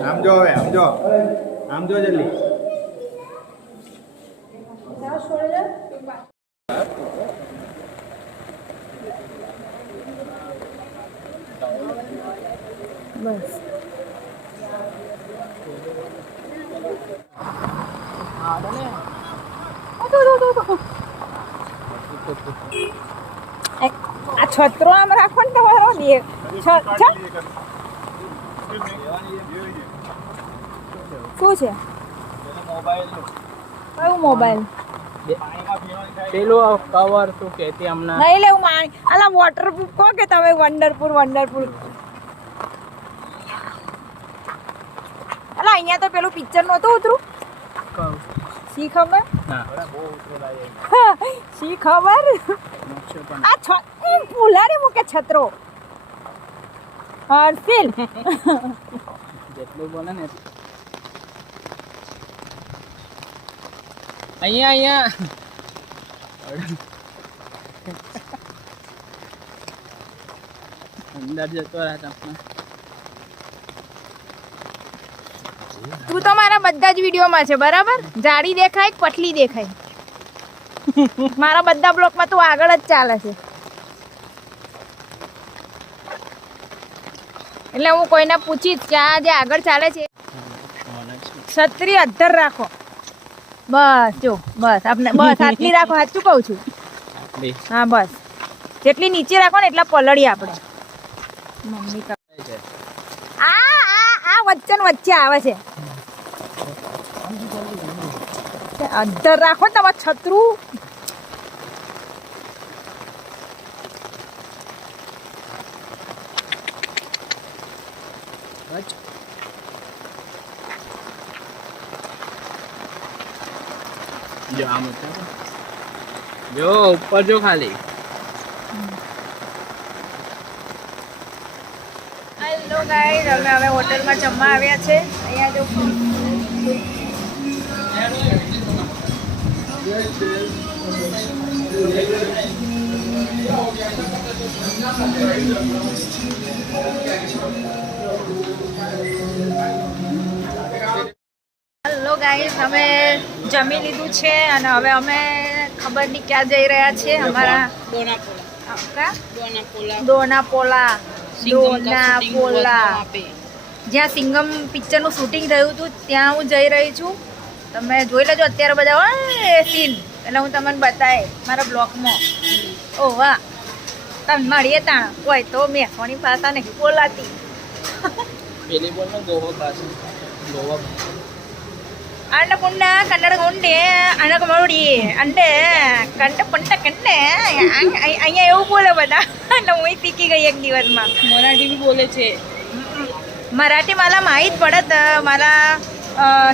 આમ જો હવે આમ જો જલ્દી બસ આ છત્રો આમ રાખો ને તમારો શું છે કયું મોબાઈલ પેલો કવર શું કહેતી હમણાં નહીં લેવું આલા વોટરપ્રૂફ કહો કે તમે વન્ડરફુલ અલા અહીંયા તો પેલું પિક્ચર નહોતું ઉતરું શી ખબર શી ખબર આ ભૂલાડી મૂકે છત્રો હર્ષિલ જેટલું બોલે ને અહીંયા અંદર જતો રહ્યા તું તો મારા બધા જ વિડીયોમાં છે બરાબર જાડી દેખાય પતલી દેખાય મારા બધા બ્લોકમાં તું આગળ જ ચાલે છે એટલે હું કોઈને પૂછીશ કે આ જે આગળ ચાલે છે છત્રી અધ્ધર રાખો બસ જો બસ આપણે બસ આટલી રાખો સાચું કહું છું હા બસ જેટલી નીચે રાખો ને એટલા પલળી આપણે મમ્મી આ વચ્ચે આવે છે અધ્ધર રાખો ને તમારે છત્રું જો આમ જો ઉપર જો ખાલી હેલો ગાઈસ અમે હવે હોટલમાં જમવા આવ્યા છે અહીંયા જો હેલો ગાઈસ અમે જમી લીધું છે અને હવે અમે ખબર નહીં ક્યાં જઈ રહ્યા છે અમારા દોનાપોલા જ્યાં સિંગમ પિક્ચરનું શૂટિંગ થયું હતું ત્યાં હું જઈ રહી છું તમે જોઈ લેજો અત્યારે બધા સીન એટલે હું તમને બતાવે મારા બ્લોગમાં ઓ વાહ તમે મળીએ ત્યાં હોય તો મેસોની ભાષા નહીં બોલાતી પેલી બોલ ને ગોવા ભાષા ગોવા అన్నపుండ కన్నడ ఉండే అనకమడి అంటే કંટ પંટ કંટે અહીંયા એવું બોલે બધા એટલે હું શીખી ગઈ એક દિવસમાં મરાઠી બી બોલે છે मराठी मला माहीत पडत मला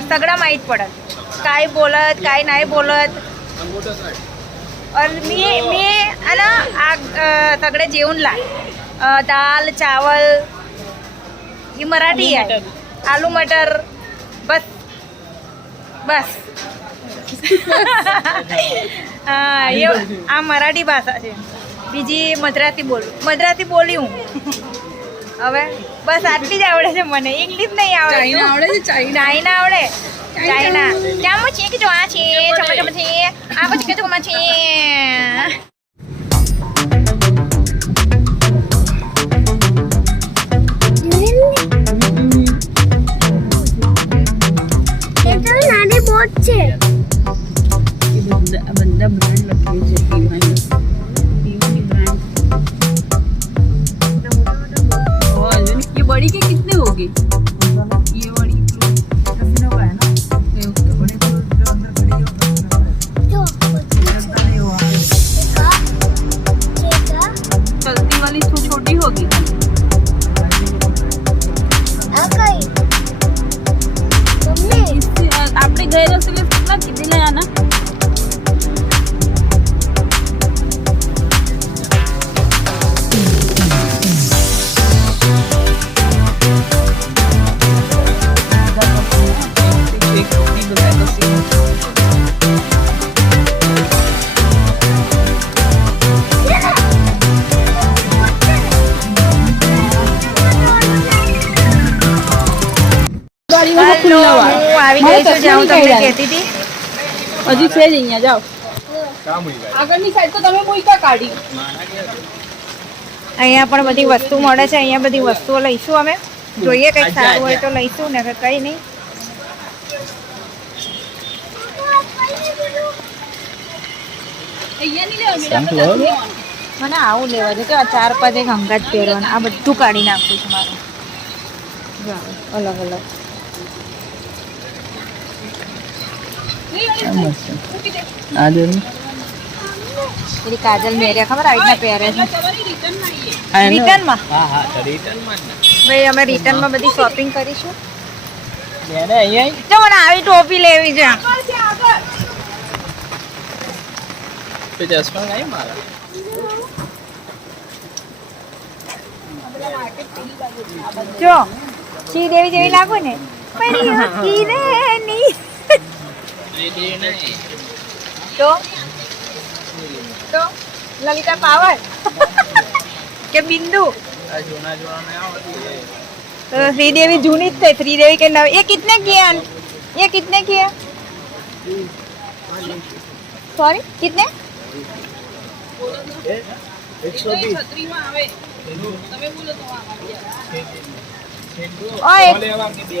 सगळं माहीत पडत काय बोलत काय नाही बोलत आणि मी आणि सगळे जेवणला दाल चावल ही मराठी आहे आलू मटर बस બસ આ મરાઠી ભાષા છે બીજી મદ્રાસી બોલી હું હવે બસ આટલી જ આવડે છે મને ઇંગ્લિશ નહીં આવડે ચાઇના આવડે ચાઇના ત્યાં હું છે કે જો આ છે ચમચમ છે આ પછી કે ચમચમ છે છે बंदा ब्रांड लगी है टीवानी ब्रांड ये बड़ी के कितने होगी ये बड़ी कितने का है ना ये उसके बड़े जो अंदर खड़ी है चलती वाली छोटी होगी आपने गए रस्ते में कितना कितने ले आना આવી ગઈ છું જ્યાં હું તમને કહેતી હતી. હજી છે જ અહીંયા જાઓ કામ હોય ભાઈ આગળની સાઈડ તો તમે મૂક્યા કાઢી અહીંયા પણ બધી વસ્તુ મળે છે. અહીંયા બધી વસ્તુઓ લઈશું અમે. જોઈએ કંઈક સારું હોય તો લઈશું ને કંઈ નહીં. અહીંયા નહીં લેવા મને આવું લેવા છે કે આ 4-5 એક હંગાત પહેરવાના. આ બધું કાઢી નાખવું છે મારું. જો અલગ અલગ પેલી કાજલ મેરે ખબર આવી રીતના પહેરે છે રિટર્નમાં. ભાઈ અમે રિટર્નમાં બધી શોપિંગ કરીશું. જો મને આવી ટોપી લેવી છે. જો શ્રીદેવી જેવી લાગુ ને તો લલિતા પાવર કે બિંદુ तो श्रीदेवी जूनी थे. श्रीदेवी के नव ये कितने किए ये कितने किए सॉरी कितने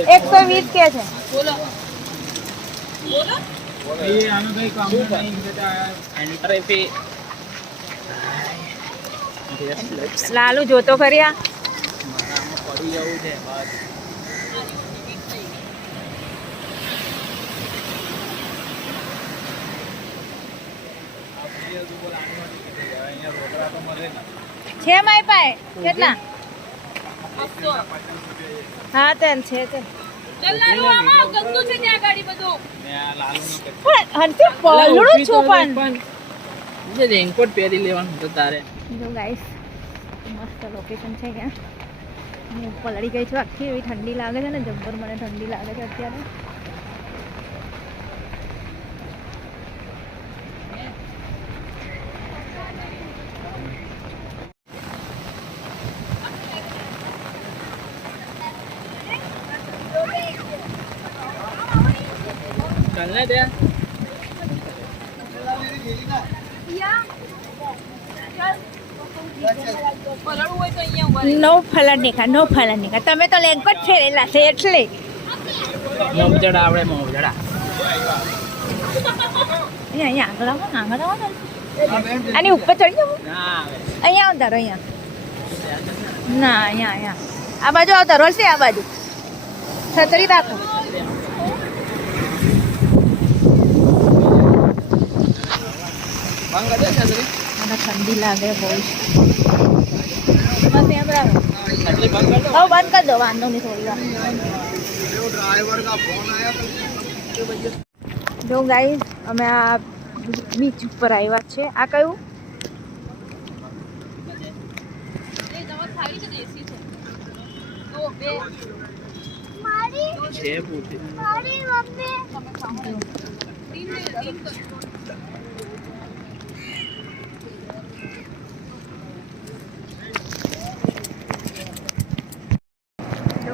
120 के છે. લાલુ જોતો ખરી આ છે મારી પાસે કેટલા હા તેમ છે તે પલડું છું પણ રેનકોટ પહેરી લેવાનું તો તારે જો ગાઈસ મસ્ત લોકેશન છે ક્યાં હું પલળી ગઈ છું આખી એવી ઠંડી લાગે છે ને જબ્બર મને ઠંડી લાગે છે અત્યારે चलने दे નો ફલણની કા તમે તો લેગપટ ફેરેલા છે એટલે મોજડા આવડે મોજડા અહીંયા આગળ આવો ને આની ઉપર ચડી જાવ ના અહીંયા આવતારો અહીંયા ના અહીંયા આ બાજુ આવતારો છે આ બાજુ છતરી રાખો મને ઠંડી લાગે બહુ બસ એમ રાખો બંધ કરી દો વાંધો નહીં થોડી વાર જો ગાઈસ અમે આ બીચ ઉપર આવ્યા છે આ કયું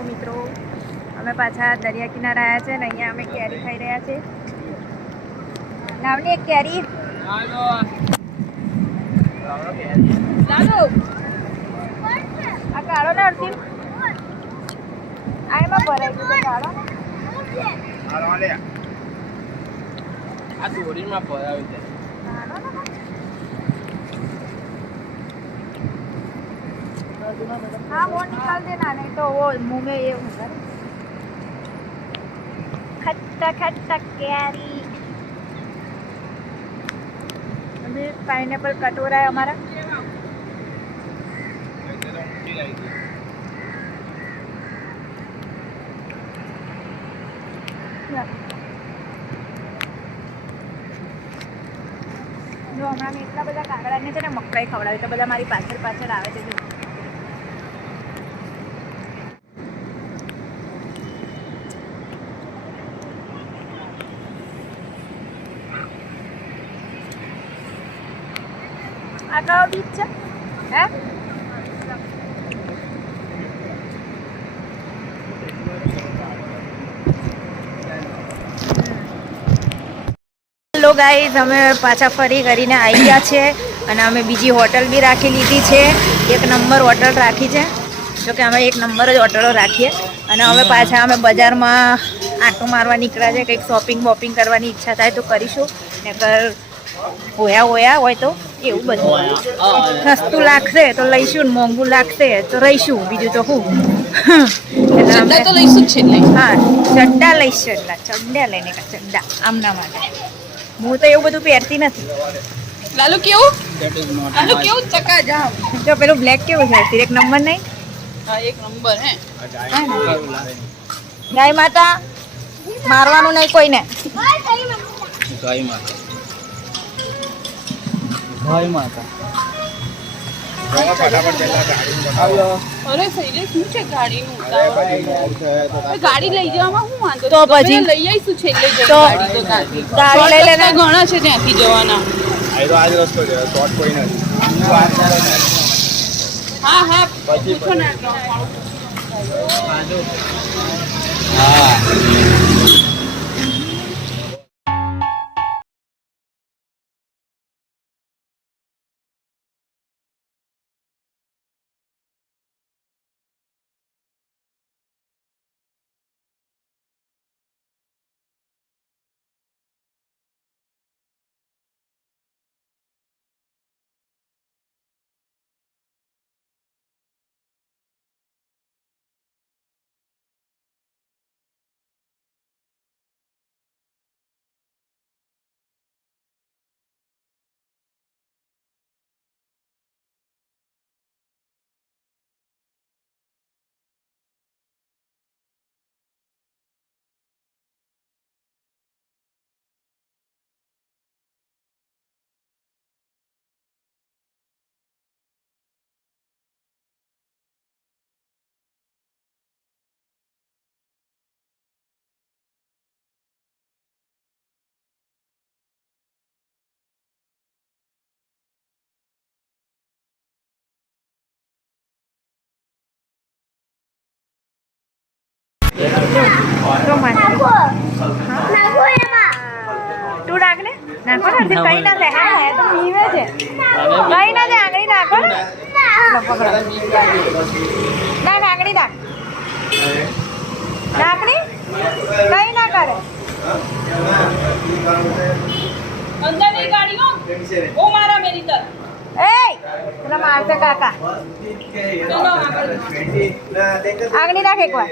મિત્રો અમે પાછા દરિયા કિનારે આવ્યા છે ને અહીંયા અમે કેરી ખાઈ રહ્યા છે લાવની એક કેરી લાલો આ કાળો ને અડધી આ એમાં ભરાઈ ગયું કાળો આ દોરીમાં ભરાવી દે हाँ वो निकाल देना नहीं तो वो मुंह में ये होगा खट्टा खट्टा कैरी अभी पाइनएप्पल कट हो रहा है हमारा જો હમણાં મેં એટલા બધા કાગડાને છે ને મકાઈ ખવડાવી તો બધા મારી પાછળ પાછળ આવે છે જો આ કયો બીચ છે હે હેલો ગાઈઝ, અમે પાછા ફરી કરીને આવી ગયા છે અને અમે બીજી હોટલ બી રાખી લીધી છે. એક નંબર હોટલ રાખી છે. જો કે અમે એક નંબર જ હોટલો રાખીએ. અને હવે પાછા અમે બજારમાં આંટો મારવા નીકળ્યા છે. કંઈક શોપિંગ વોપિંગ કરવાની ઈચ્છા થાય તો કરીશું. નકર હોયા હોય તો એવું બધું સસ્તું લાગશે તો લઈશું, ને મોંઘું લાગશે તો રહીશું. બીજું તો શું. ચડ્ડા તો લઈશું જ છે એટલે. હા, ચડ્ડા લઈશ. ચડ્ડા લઈને ચડ્ડા આમના માટે. હું તો એવું બધું પહેરતી નથી. લાલુ કેવું? લાલુ કેવું ચકાજામ. જો પેલું બ્લેક કેવું છે? એક નંબર નહીં? હા, એક નંબર હે. ગાય માતા મારવાનું નહીં કોઈને. ગાય માતા. અરે શૈલેષ, શું છે ગાડીનું ઉતાવળ? ગાડી લઈ જવામાં શું વાંધો? તો પછી? ગમે લઈ આવીશું છેલ્લે જઈને તો ગાડી તો ત્યાંથી. ગાડી લઈ લેને. રસ્તા ઘણા છે ત્યાંથી જવાના. આજ રસ્તો છે, શોર્ટ કોઈ નથી. હા હા, પૂછો ને. તો માથે. તું નાખ ને. નાખો ને. કઈ ના થાય. હા, એ તો પીવે છે. કઈ ના થાય. આંગળી નાખો ને. લો, પકડો. નાખ આંગળી નાખ. નાખણી કઈ ના કરે. અંદર ની ગાડીઓ ઓ મારા મેરી તર. એ પેલા મારશે કાકા. આંગળી નાખ એકવાર.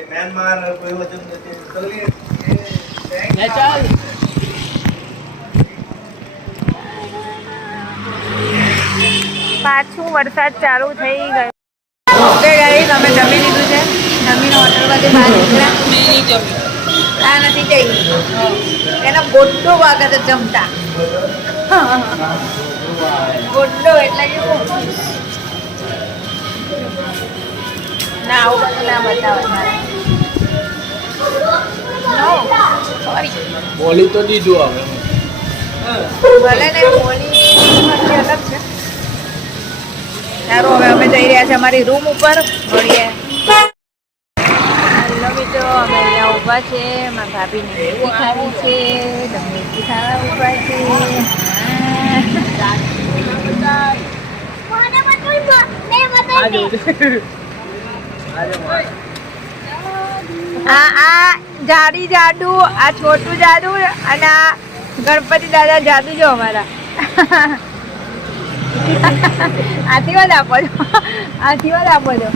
પાછું વરસાદ ચાલુ થઈ ગયો. ઓકે ગાઈસ, અમે જમી લીધું છે. જમીને હોટલમાંથી બહાર નીકળ્યા. મેં નહીં જમી. આ નથી જઈ. એનો ગોટો વાગે તો જમતા. ગોટો એટલે કેવું? ના, આવું બધું ના બતાવે મારે. નો સોરી. બોલી તો દીધું હવે. ભલે ને બોલી અલગ છે. સારું, હવે અમે જઈ રહ્યા છીએ અમારી રૂમ ઉપર. મળીએ. હેલો મિત્રો, અમે અહીંયા ઊભા છે. મારા ભાભીને મેથી ખાવી છે. તો મેથી ખાવા ઊભા છે. આ જાડી જાડુ, આ છોટું જાડુ અને આ ગણપતિ દાદા જાદુ જો અમારા. આશીર્વાદ આપો છો. આશીર્વાદ આપો છો.